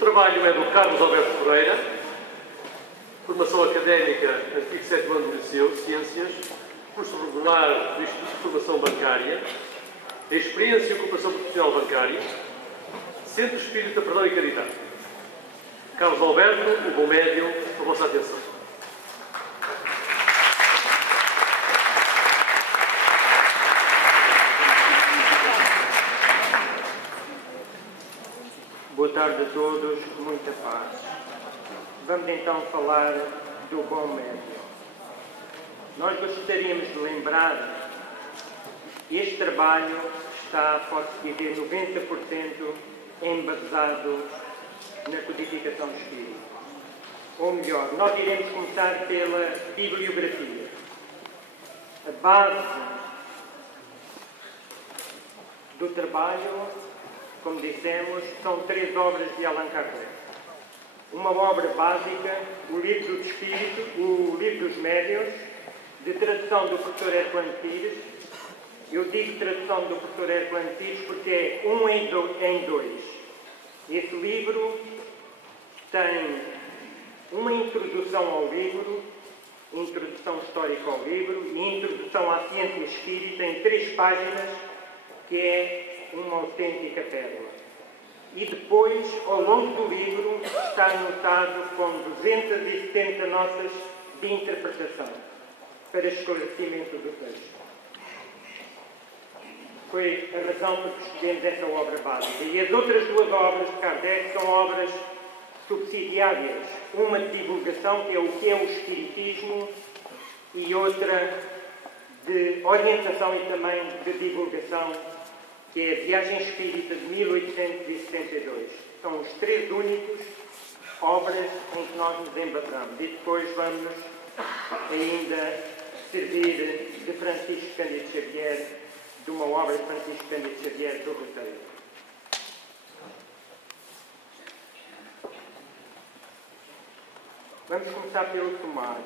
trabalho é do Carlos Alberto Ferreira, formação académica, antigo 7º ano de Liceu, Ciências, curso regular do Instituto de Formação Bancária, experiência e ocupação profissional bancária, Centro Espírita, Perdão e Caridade. Carlos Alberto, o bom médium, a vossa atenção. Boa tarde a todos, muita paz. Vamos então falar do bom médium. Nós gostaríamos de lembrar que este trabalho está, pode-se dizer, 90% embasado na codificação espírita. Ou melhor, nós iremos começar pela bibliografia. A base do trabalho, como dissemos, são 3 obras de Allan Kardec. Uma obra básica, o Livro do Espírito, o Livro dos Médiuns, de tradução do professor Herculano Pires. Eu digo tradução do professor Herculano Pires porque é um em dois. Esse livro tem uma introdução ao livro, introdução histórica ao livro e introdução à ciência espírita em 3 páginas, que é uma autêntica pérola. E depois, ao longo do livro, está anotado com 270 notas de interpretação para esclarecimento do texto. Foi a razão por que escolhemos essa obra básica. E as outras 2 obras de Kardec são obras subsidiárias. Uma de divulgação, que é o Espiritismo, e outra de orientação e também de divulgação, que é a Viagem Espírita de 1872. São os 3 únicos obras em que nós nos embasamos. E depois vamos ainda servir de Francisco Cândido Xavier, de uma obra de Francisco Cândido Xavier do roteiro. Vamos começar pelo sumário.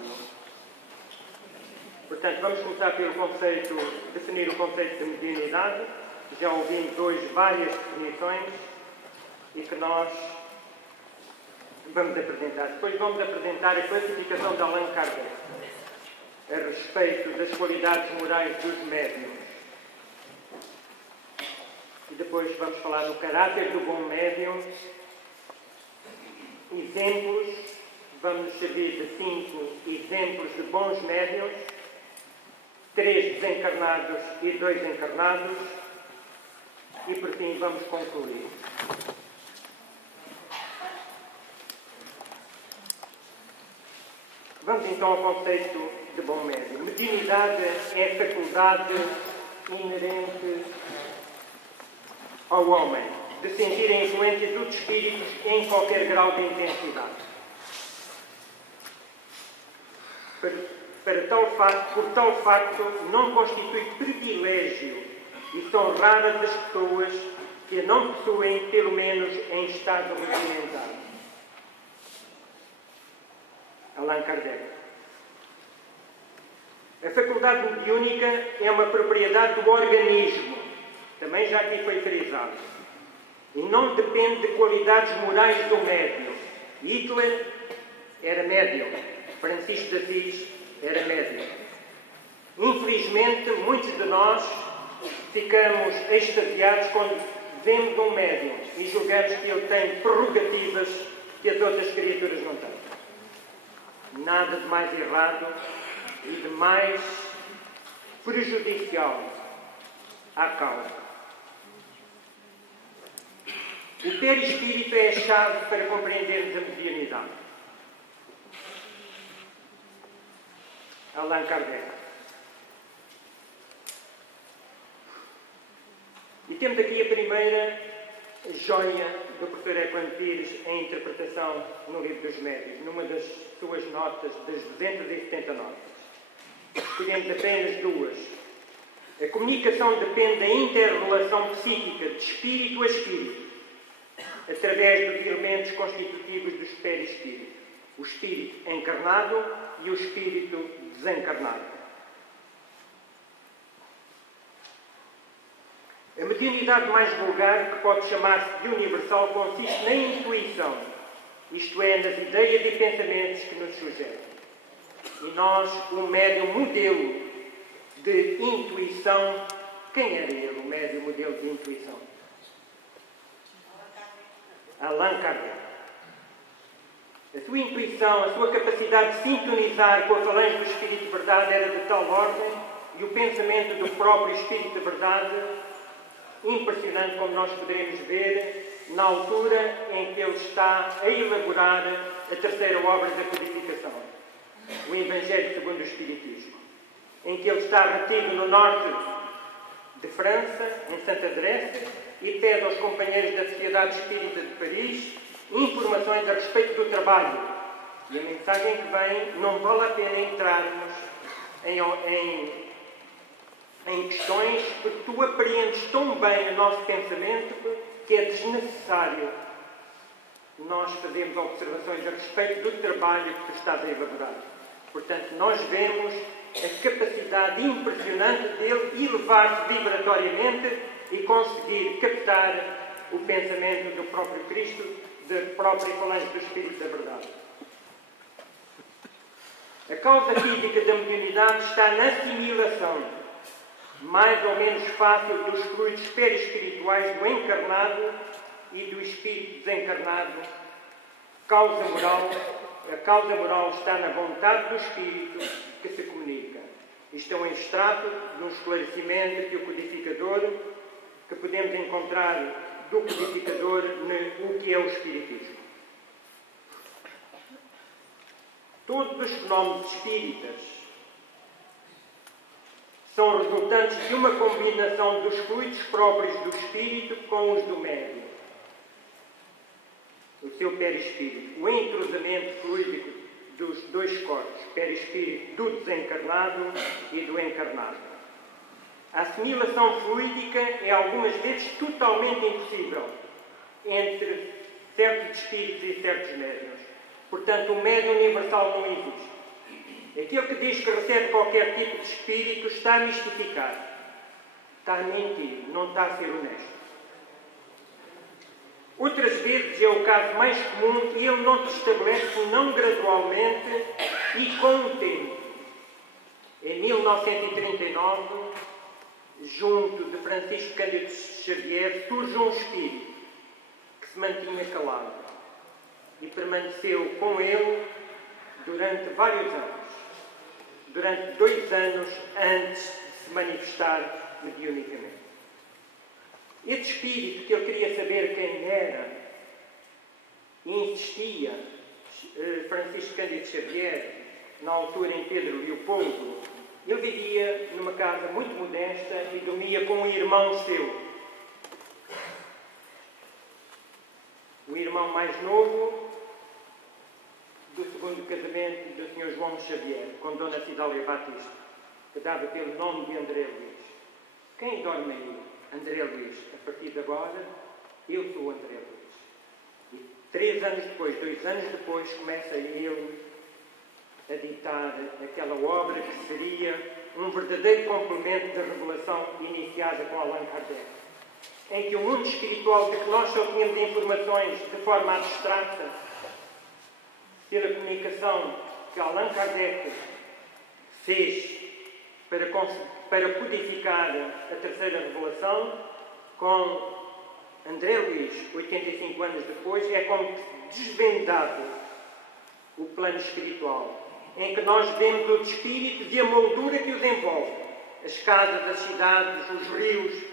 Portanto, vamos começar pelo conceito, definir o conceito de mediunidade. Já ouvimos hoje várias definições e que nós vamos apresentar. Depois vamos apresentar a classificação de Allan Kardec a respeito das qualidades morais dos médiuns. E depois vamos falar do caráter do bom médium. Exemplos, vamos servir de 5 exemplos de bons médiuns, 3 desencarnados e 2 encarnados. E por fim vamos concluir. Vamos então ao conceito de bom médium. Mediunidade é a faculdade inerente ao homem de sentir a influência dos espíritos em qualquer grau de intensidade. Por tal facto, não constitui privilégio e são raras as pessoas que a não possuem, pelo menos em estado rudimentar. Allan Kardec. A faculdade mediúnica é uma propriedade do organismo, também já aqui foi frisado, e não depende de qualidades morais do médium. Hitler era médium, Francisco de Assis era médium. Infelizmente, muitos de nós ficamos extasiados quando vemos um médium e julgamos que ele tem prerrogativas que as outras criaturas não têm. Nada de mais errado e de mais prejudicial à causa. O perispírito é a chave para compreendermos a mediunidade. Allan Kardec. E temos aqui a primeira joia do professor Herculano Pires em interpretação no Livro dos Médiuns, numa das suas notas, das 270 notas. Escolhemos apenas 2. A comunicação depende da inter-relação psíquica de espírito a espírito, através dos elementos constitutivos do perispírito. O espírito encarnado e o espírito desencarnado. A mediunidade mais vulgar, que pode chamar-se de universal, consiste na intuição, isto é, nas ideias e pensamentos que nos sugerem. E nós, o médium modelo de intuição, quem era ele, o médium modelo de intuição? Allan Kardec. A sua intuição, a sua capacidade de sintonizar com a falange do Espírito de Verdade era de tal ordem, e o pensamento do próprio Espírito de Verdade, impressionante, como nós poderemos ver, na altura em que ele está a elaborar a terceira obra da codificação, o Evangelho segundo o Espiritismo, em que ele está retido no norte de França, em Santa Adresse, e pede aos companheiros da Sociedade Espírita de Paris informações a respeito do trabalho. E a mensagem que vem, não vale a pena entrarmos em questões, porque tu apreendes tão bem o nosso pensamento que é desnecessário nós fazermos observações a respeito do trabalho que tu estás a elaborar. Portanto, nós vemos a capacidade impressionante dele elevar-se vibratoriamente e conseguir captar o pensamento do próprio Cristo, da própria falange do Espírito da Verdade. A causa física da mediunidade está na assimilação, mais ou menos fácil, dos fluidos perispirituais do encarnado e do espírito desencarnado. A causa moral está na vontade do espírito que se comunica. Isto é um extrato de um esclarecimento que podemos encontrar do codificador no que é o Espiritismo. Todos os fenómenos espíritas são resultantes de uma combinação dos fluidos próprios do espírito com os do médium, o seu perispírito, o entrosamento fluídico dos dois corpos, perispírito do desencarnado e do encarnado. A assimilação fluídica é algumas vezes totalmente impossível entre certos espíritos e certos médiuns. Portanto, o médium universal não existe. Aquele que diz que recebe qualquer tipo de espírito está a mistificar, está a mentir, não está a ser honesto. Outras vezes é o caso mais comum e ele não se estabelece senão gradualmente e com o tempo. Em 1939, junto de Francisco Cândido Xavier, surge um espírito que se mantinha calado e permaneceu com ele durante vários anos, durante 2 anos antes de se manifestar mediunicamente. Este espírito, que ele queria saber quem era, e insistia, Francisco Cândido Xavier, na altura em Pedro Leopoldo, ele vivia numa casa muito modesta e dormia com um irmão seu. O irmão mais novo do segundo casamento do Sr. João Xavier, com Dona Cidália Batista, que dava pelo nome de André Luís. Quem dorme aí? André Luís. A partir de agora, eu sou André Luís. E 3 anos depois, 2 anos depois, começa ele a ditar aquela obra que seria um verdadeiro complemento da revelação iniciada com Allan Kardec, em que o mundo espiritual de que nós só tínhamos informações de forma abstrata, pela comunicação que Allan Kardec fez para codificar a terceira revelação, com André Luís, 85 anos depois, é como desvendado o plano espiritual, em que nós vemos os espíritos e a moldura que os envolve, as casas, as cidades, os rios,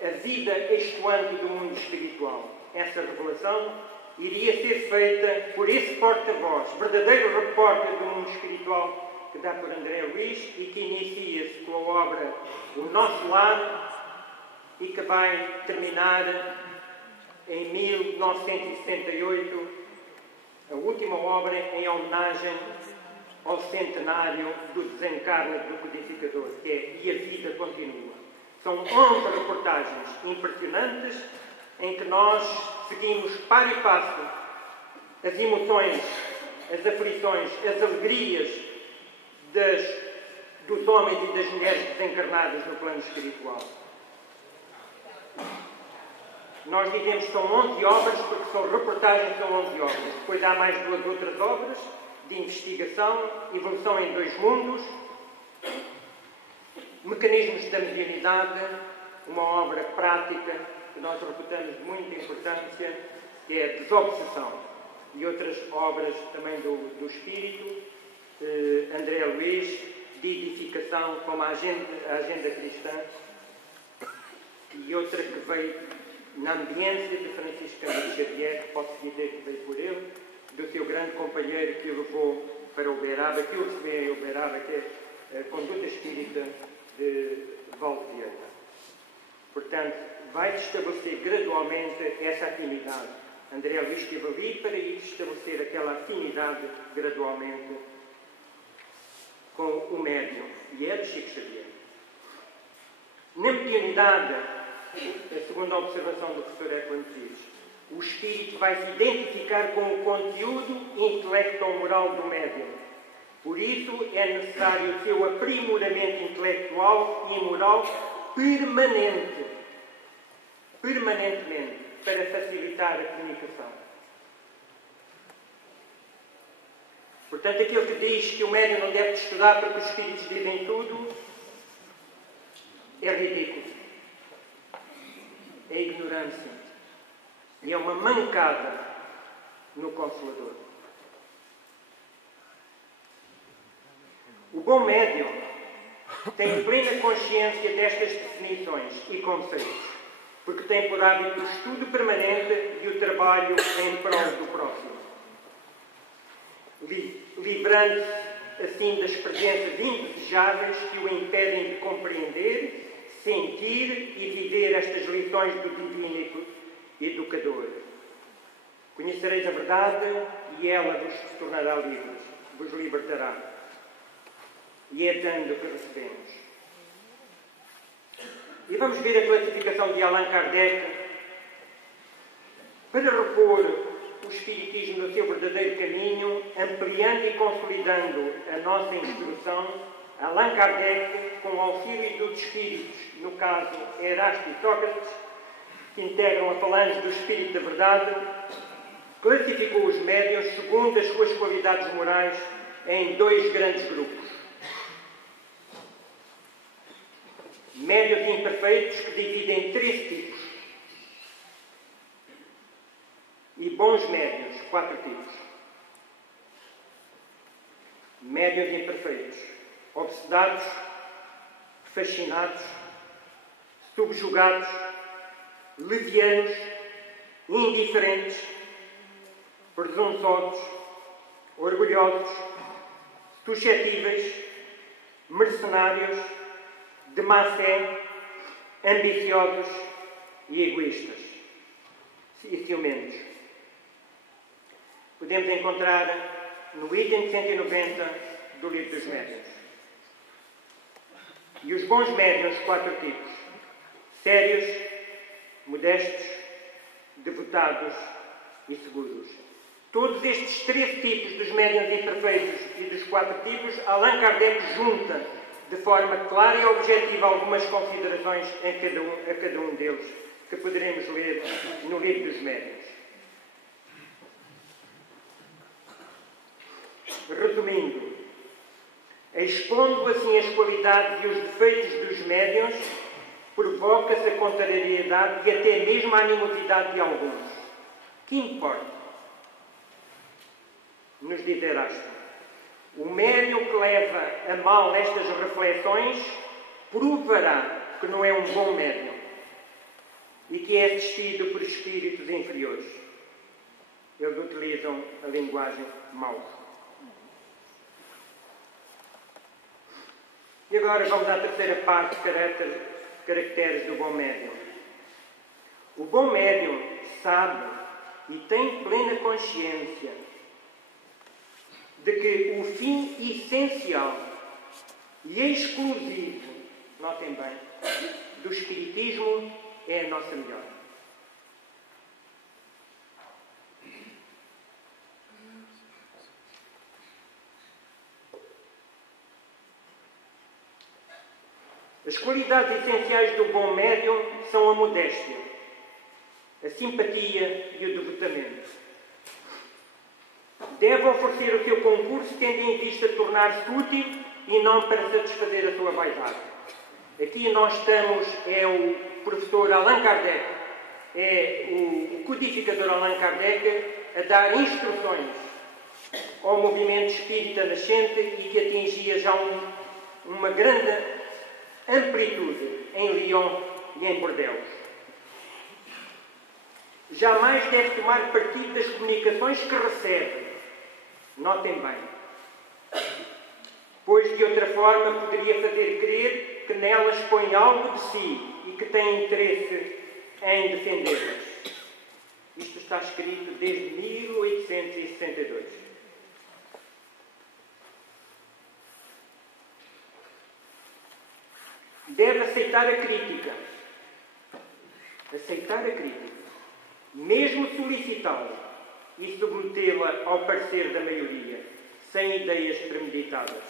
a vida extuante do mundo espiritual. Essa revelação iria ser feita por esse porta-voz, verdadeiro repórter do mundo espiritual, que dá por André Luís e que inicia-se com a obra O Nosso Lar e que vai terminar em 1968, a última obra em homenagem ao centenário do desencarne do codificador, que é E a Vida Continua. São 11 reportagens impressionantes em que nós seguimos par e passo as emoções, as aflições, as alegrias dos homens e das mulheres desencarnadas no plano espiritual. Nós dizemos que são 11 obras porque são reportagens, são 11 obras. Depois há mais 2 outras obras de investigação, Evolução em Dois Mundos, Mecanismos da Mediunidade, uma obra prática que nós reputamos de muita importância, que é a Desobsessão, e outras obras também do Espírito, André Luiz, de edificação, como a Agenda Cristã, e outra que veio na ambiência de Francisco Cândido Xavier, que posso dizer que veio por ele, do seu grande companheiro que o levou para Uberaba, que o recebeu em Uberaba, que é a Conduta Espírita de Valverde. Portanto, vai estabelecer gradualmente essa afinidade. André Luiz esteve ali para ir estabelecer aquela afinidade gradualmente com o médium, e era Chico Xavier. Na mediunidade, a segunda observação do professor Eklund diz, o espírito vai se identificar com o conteúdo intelecto-moral do médium. Por isso é necessário o seu aprimoramento intelectual e moral permanentemente, para facilitar a comunicação. Portanto, aquele que diz que o médium não deve estudar porque os espíritos dizem tudo, é ridículo. É ignorância. E é uma mancada no Consolador. O bom médium tem plena consciência destas definições e conceitos, porque tem por hábito o estudo permanente e o trabalho em prol do próximo, livrando-se assim das presenças indesejáveis que o impedem de compreender, sentir e viver estas lições do Divino Educador. Conhecereis a verdade e ela vos tornará livres, vos libertará. E é dando que recebemos. E vamos ver a classificação de Allan Kardec para repor o Espiritismo no seu verdadeiro caminho, ampliando e consolidando a nossa instrução. Allan Kardec, com o auxílio dos Espíritos, no caso Erasto e Sócrates, que integram a falange do Espírito da Verdade, classificou os médiuns segundo as suas qualidades morais em 2 grandes grupos. Médiuns imperfeitos, que dividem em 3 tipos. E bons médiuns, 4 tipos. Médiuns imperfeitos, obsedados, fascinados, subjugados, levianos, indiferentes, presunçosos, orgulhosos, suscetíveis, mercenários, de má fé, ambiciosos e egoístas e ciumentos. Podemos encontrar no item 190 do Livro dos Médiuns. E os bons médiuns, 4 tipos: sérios, modestos, devotados e seguros. Todos estes 3 tipos dos médiuns imperfeitos e dos 4 tipos, Allan Kardec junta de forma clara e objetiva algumas considerações a cada um deles, que poderemos ler no Livro dos Médiuns. Resumindo, expondo assim as qualidades e os defeitos dos médiuns, provoca-se a contrariedade e até mesmo a animosidade de alguns. Que importa? Nos diz Erasto. O médium que leva a mal estas reflexões provará que não é um bom médium e que é assistido por espíritos inferiores. Eles utilizam a linguagem mau. E agora vamos à terceira parte de caracteres do bom médium. O bom médium sabe e tem plena consciência de que o fim essencial e exclusivo, notem bem, do Espiritismo é a nossa melhora. A As qualidades essenciais do bom médium são a modéstia, a simpatia e o devotamento. Deve oferecer o seu concurso tendo em vista tornar-se útil e não para satisfazer a sua vaidade. Aqui nós estamos, é o professor Allan Kardec, é o codificador Allan Kardec a dar instruções ao movimento espírita nascente e que atingia já uma grande amplitude em Lyon e em Bordeaux. Jamais deve tomar partido das comunicações que recebe. Notem bem. Pois de outra forma poderia fazer crer que nelas põe algo de si e que tem interesse em defendê-las. Isto está escrito desde 1862. Deve aceitar a crítica. Aceitar a crítica. Mesmo solicitá-la e submetê-la ao parecer da maioria, sem ideias premeditadas.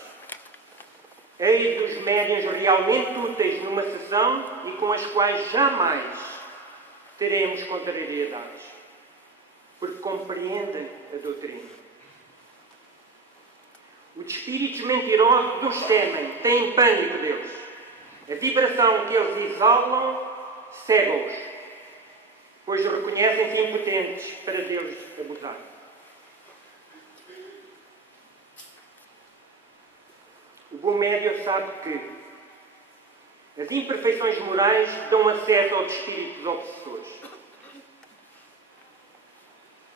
Eis dos médiuns realmente úteis numa sessão e com as quais jamais teremos contrariedades, porque compreendem a doutrina. Os espíritos mentirosos os temem, têm pânico deles. A vibração que eles exalam cega-os, pois reconhecem-se impotentes para deles abusar. O bom médium sabe que as imperfeições morais dão acesso aos espíritos obsessores.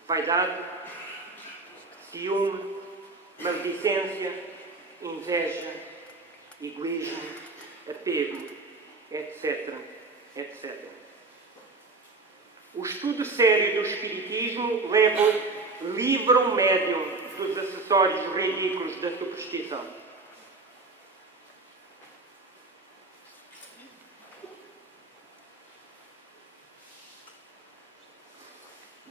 Vaidade, ciúme, maledicência, inveja, egoísmo, apego, etc., etc. O estudo sério do espiritismo livra o médium dos acessórios ridículos da superstição.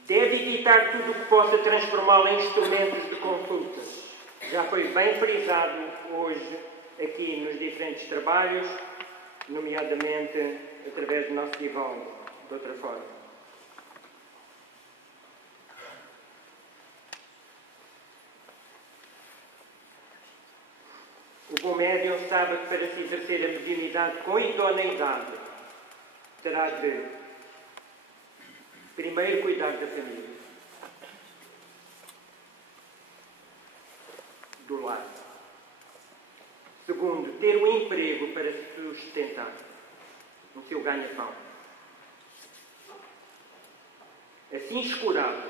Deve evitar tudo o que possa transformá-lo em instrumentos de consultas. Já foi bem frisado hoje aqui nos diferentes trabalhos, nomeadamente através do nosso Divaldo, de outra forma. O bom médium sabe que para se exercer a mediunidade com idoneidade terá de primeiro cuidar da família, do lar. Segundo, ter um emprego para se sustentar, no seu ganha-pão. Assim escurado,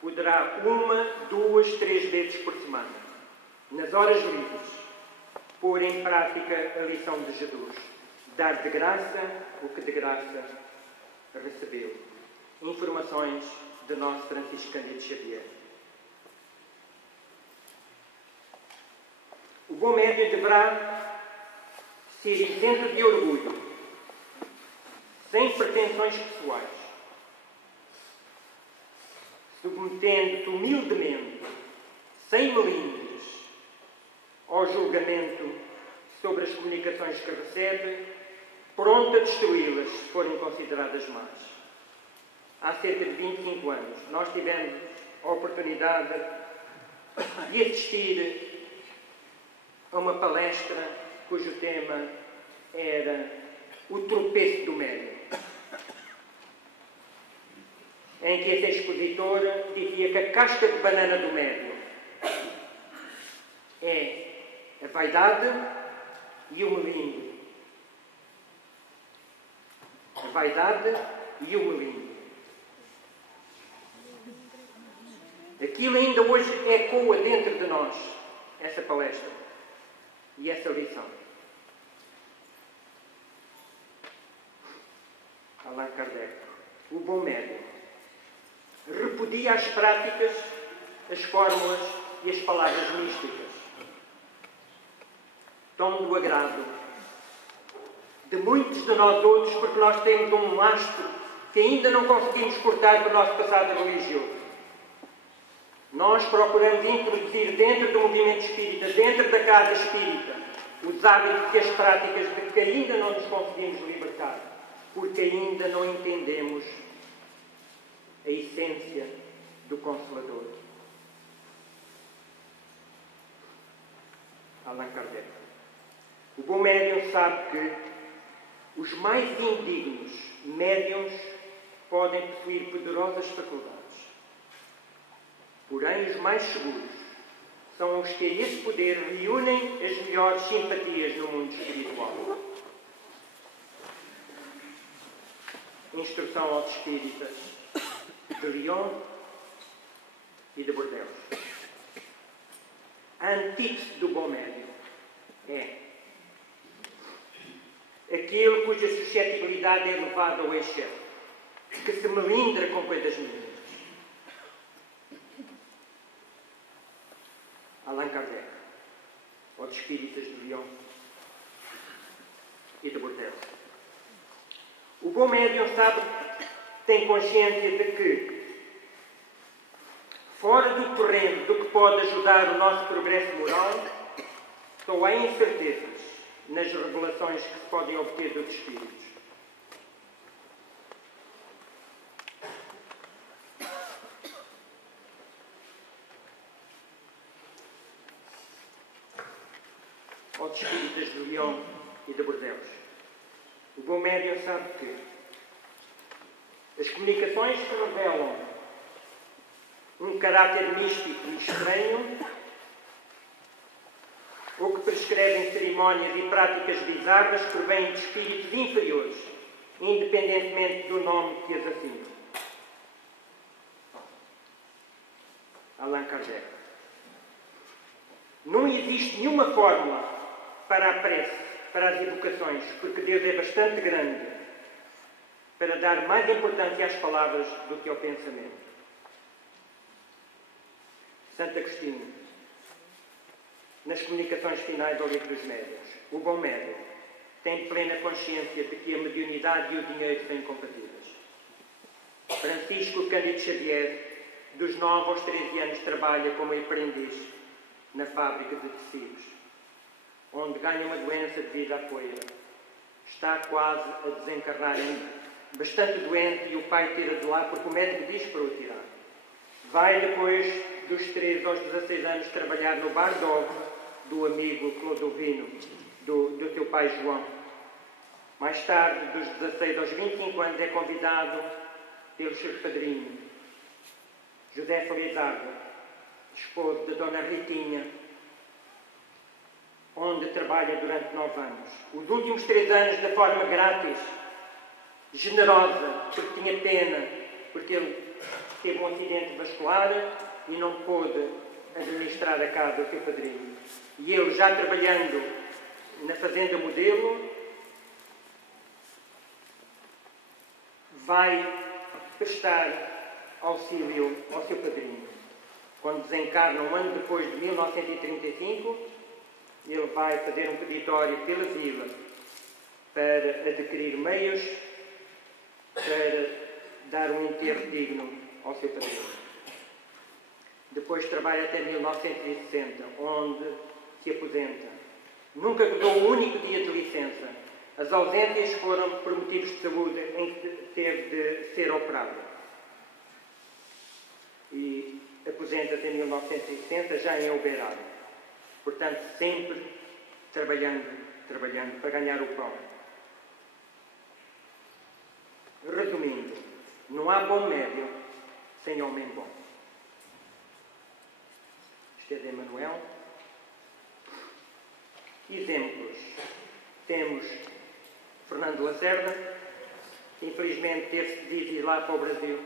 poderá 1, 2, 3 vezes por semana, nas horas livres, pôr em prática a lição de Jesus. Dar de graça o que de graça recebeu. Informações de nosso Francisco Cândido Xavier. O bom médium deverá ser isento de orgulho, sem pretensões pessoais, submetendo-se humildemente, sem melindres, ao julgamento sobre as comunicações que recebe, pronto a destruí-las se forem consideradas más. Há cerca de 25 anos, nós tivemos a oportunidade de assistir a uma palestra cujo tema era o tropeço do médium, em que essa expositora dizia que a casca de banana do médium é a vaidade e o melindre. A vaidade e o melindre. Aquilo ainda hoje ecoa dentro de nós, essa palestra e essa lição. Allan Kardec, o bom médium, repudia as práticas, as fórmulas e as palavras místicas. Tão do agrado de muitos de nós outros, porque nós temos um lastro que ainda não conseguimos cortar com o nosso passado religioso. Nós procuramos introduzir dentro do movimento espírita, dentro da casa espírita, os hábitos e as práticas de que ainda não nos conseguimos libertar, porque ainda não entendemos a essência do Consolador. Allan Kardec. O bom médium sabe que os mais indignos médiums podem possuir poderosas faculdades. Porém, os mais seguros são os que a esse poder reúnem as melhores simpatias no mundo espiritual. Instrução aos espíritas de Lyon e de Bordeaux. A antítese do bom médium é aquele cuja suscetibilidade é levada ao excesso, que se melindra com coisas mínimas. Allan Kardec, aos espíritas de Lyon e de Bordeaux. O bom médium sabe, tem consciência de que, fora do terreno do que pode ajudar o nosso progresso moral, só há incertezas nas revelações que se podem obter dos espíritos. Aos espíritas de Lyon e de Bordeaux. O bom médium sabe que as comunicações que revelam um caráter místico e estranho, ou que prescrevem cerimónias e práticas bizarras, provêm de espíritos inferiores, independentemente do nome que as assina. Allan Kardec. Não existe nenhuma fórmula para a prece, para as evocações, porque Deus é bastante grande para dar mais importância às palavras do que ao pensamento. Santo Agostinho, nas comunicações finais ao Livro dos Médiuns, o bom médium tem plena consciência de que a mediunidade e o dinheiro são incompatíveis. Francisco Cândido Xavier, dos 9 aos 13 anos, trabalha como aprendiz na fábrica de tecidos, onde ganha uma doença devido à poeira. Está quase a desencarnar ainda, bastante doente, e o pai tira de lá porque o médico diz para o tirar. Vai depois dos 13 aos 16 anos trabalhar no bar do amigo Clodovino, do teu pai João. Mais tarde, dos 16 aos 25 anos, é convidado pelo seu padrinho, José Felizardo, esposo de Dona Ritinha, onde trabalha durante 9 anos. Os últimos 3 anos, de forma grátis, generosa, porque tinha pena, porque ele teve um acidente vascular e não pôde administrar a casa do seu padrinho. E ele, já trabalhando na fazenda modelo, vai prestar auxílio ao seu padrinho. Quando desencarna, um ano depois de 1935, ele vai fazer um peditório pela vila para adquirir meios para dar um enterro digno ao seu padrinho. Depois trabalha até 1960, onde se aposenta. Nunca gozou um único dia de licença. As ausências foram por motivos de saúde em que teve de ser operado. E aposenta-se em 1960, já em Oberado. Portanto, sempre trabalhando para ganhar o pão. Resumindo, não há bom médium sem homem bom. Isto é de Emmanuel. Exemplos. Temos Fernando Lacerda, que infelizmente teve de ir lá para o Brasil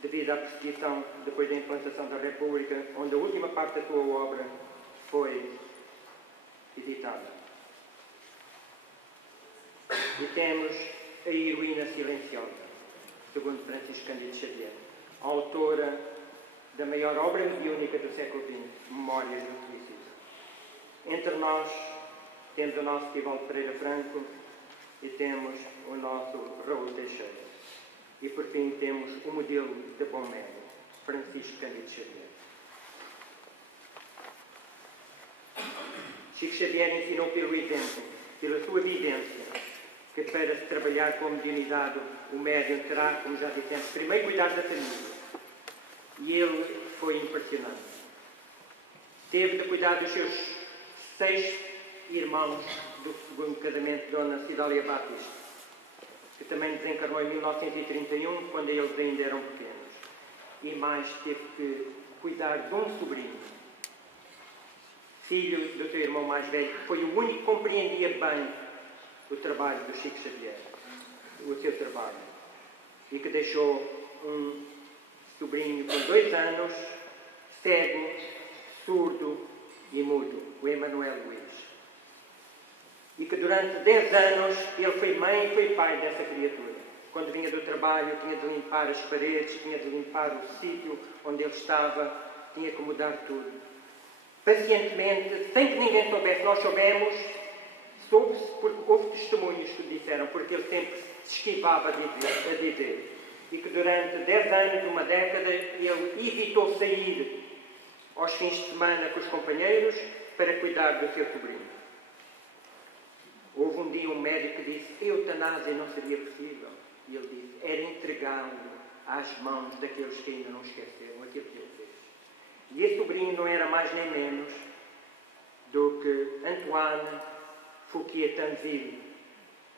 devido à perseguição depois da implantação da República, onde a última parte da sua obra foi editada. E temos a heroína silenciosa, segundo Francisco Cândido Xavier, autora da maior obra mediúnica do século XX, Memórias do Suicídio. Entre nós temos o nosso Divaldo Pereira Franco e temos o nosso Raul Teixeira. E por fim temos o modelo de bom médium, Francisco Cândido Xavier. Chico Xavier ensinou pelo exemplo, pela sua vivência, que para se trabalhar com a mediunidade, o médium terá, como já dissemos, primeiro cuidar da família. E ele foi impressionante. Teve de cuidar dos seus 6 irmãos do segundo casamento de Dona Cidália Batista, que também desencarnou em 1931, quando eles ainda eram pequenos. E mais teve que cuidar de um sobrinho, filho do seu irmão mais velho, que foi o único que compreendia bem o trabalho do Chico Xavier, o seu trabalho, e que deixou um sobrinho com 2 anos, cego, surdo e mudo, o Emanuel Luís. E que durante 10 anos ele foi mãe e foi pai dessa criatura. Quando vinha do trabalho, tinha de limpar as paredes, tinha de limpar o sítio onde ele estava, tinha que mudar tudo. Pacientemente, sem que ninguém soubesse, nós soube-se porque houve testemunhos que disseram, porque ele sempre se esquivava a dizer. E que durante 10 anos, uma década, ele evitou sair aos fins de semana com os companheiros para cuidar do seu sobrinho. Houve um dia um médico que disse: a eutanásia não seria possível. E ele disse: era entregá-lo às mãos daqueles que ainda não esqueceram aquilo que ele fez. E esse sobrinho não era mais nem menos do que Antoine Fouquier-Tinville,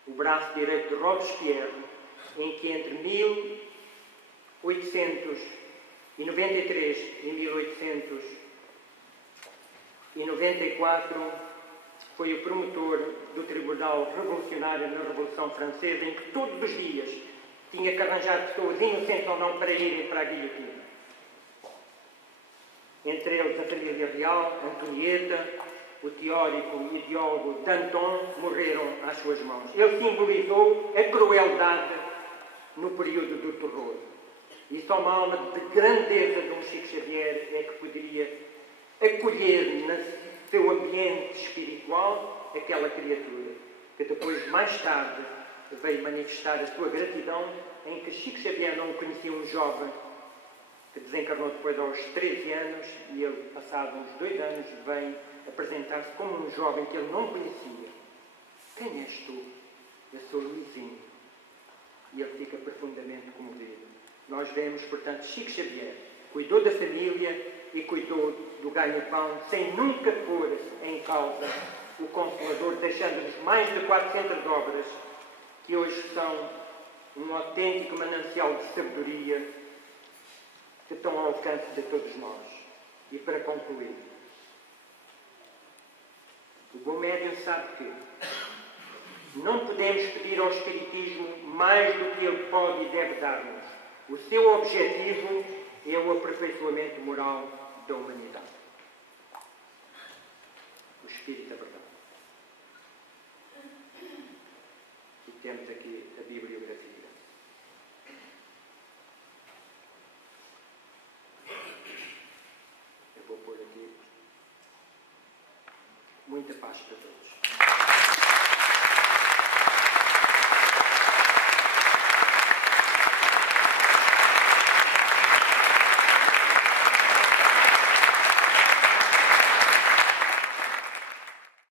o braço direito de Robespierre, em que entre 1893 e 1894 foi o promotor do Tribunal Revolucionário na Revolução Francesa, em que todos os dias tinha que arranjar pessoas inocentes ou não para irem para a guilhotina. Entre eles a família real, Antonieta, o teórico e ideólogo Danton morreram às suas mãos. Ele simbolizou a crueldade no período do terror. E só uma alma de grandeza de um Chico Xavier é que poderia acolher no seu ambiente espiritual aquela criatura, que depois, mais tarde, veio manifestar a sua gratidão, em que Chico Xavier não conhecia um jovem que desencarnou depois aos 13 anos, e ele, passados uns 2 anos, vem apresentar-se como um jovem que ele não conhecia. Quem és tu? Eu sou Luizinho. E ele fica profundamente comovido. Nós vemos, portanto, Chico Xavier cuidou da família e cuidou do ganha-pão, sem nunca pôr em causa o Consolador, deixando-nos mais de 400 obras que hoje são um autêntico manancial de sabedoria que estão ao alcance de todos nós. E para concluir, o bom médium sabe que não podemos pedir ao Espiritismo mais do que ele pode e deve dar-nos. O seu objetivo é o aperfeiçoamento moral da humanidade. O Espírito da Verdade. E temos aqui a bibliografia. Eu vou pôr aqui. Muita paz para todos.